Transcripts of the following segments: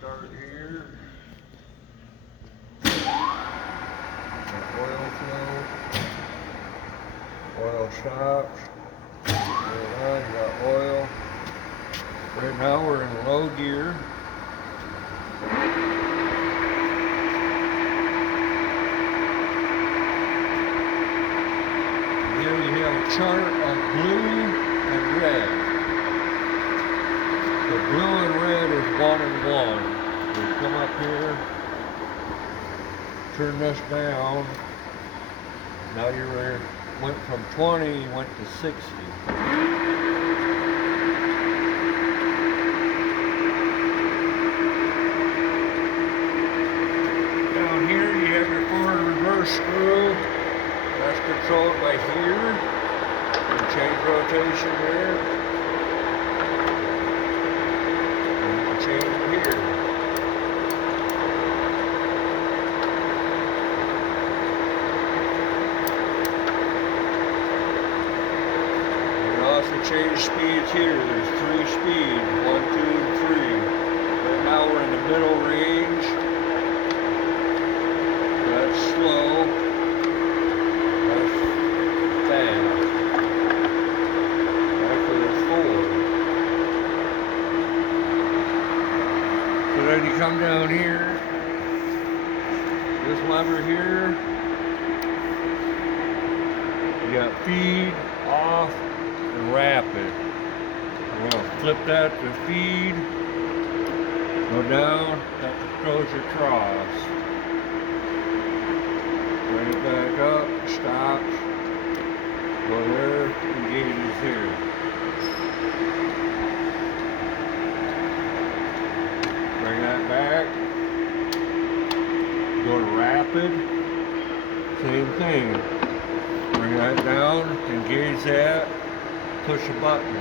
start here. Got oil flow. Oil stops. Right on, you got oil. Right now we're in low gear. Here we have a chart of blue and red. The blue and red is 1 and 1. We come up here, turn this down. Now you went from 20, you went to 60. Down here you have your forward reverse screw. That's controlled by here. You can change rotation there. And you can change it here. You can also change speeds here. There's 3 speeds, 1, 2, and 3. Right now we're in the middle range. That's slow. Then you come down here, this lever here, you got feed, off, and rapid. I'm going to flip that to feed, go down, that throws your cross. Bring it back up, stops, go there, engages here. Bring that back, go to rapid, same thing. Bring that down, engage that, push a button.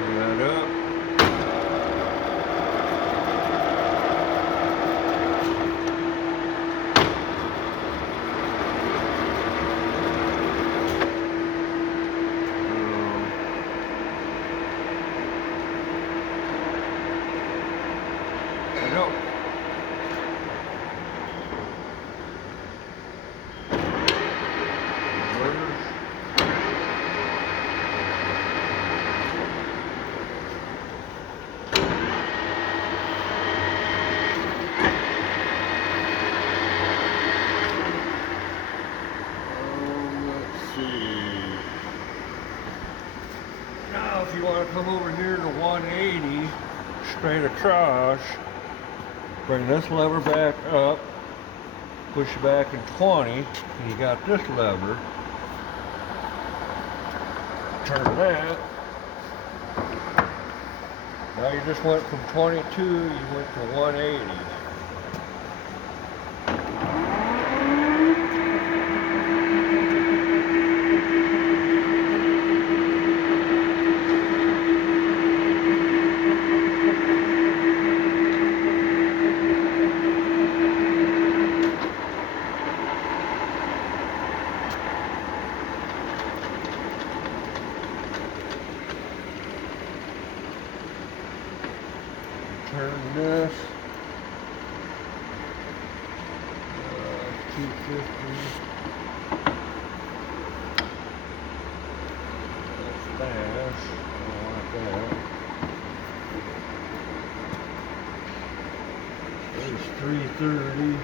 Bring that up. No. Let's see. Now if you want to come over here to 180 straight across, bring this lever back up, push it back in 20, and you got this lever. Turn that. Now you just went from 22, you went to 180. Turn this 250. That's fast. I don't like that. There's 330.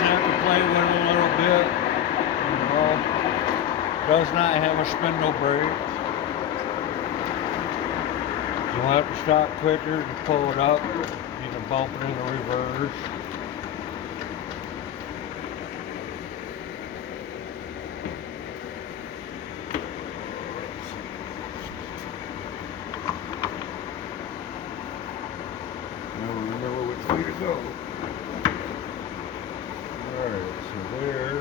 Have to play with it a little bit, you know. Does not have a spindle brake. You'll have to stop quicker to pull it up. You can bump it in the reverse. Never remember which way to go. Alright, so there.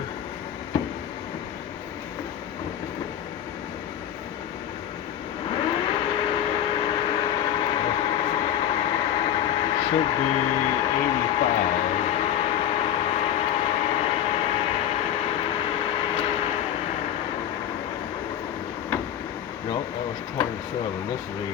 should be 85. No, that was 27. This is 85.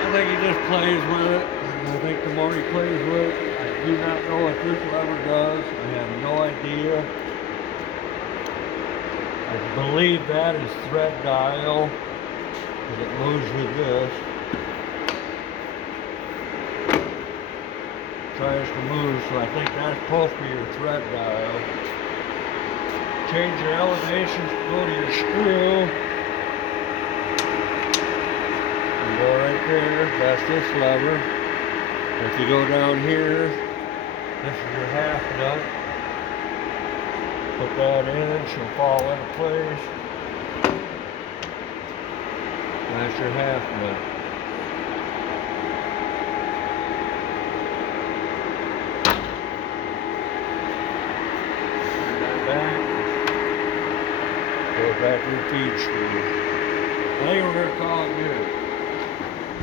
I think he just plays with it. I think the more he plays with it, I do not know what this lever does. I have no idea. I believe that is thread dial, because it moves with this. Tries to move, so I think that's supposed to be your thread dial. Change your elevations, go to your screw. You go right there, that's this lever. If you go down here, this is your half nut. Put that in, she'll fall into place. That's your half nut. Back to your feed screw. I think we're going to call it good.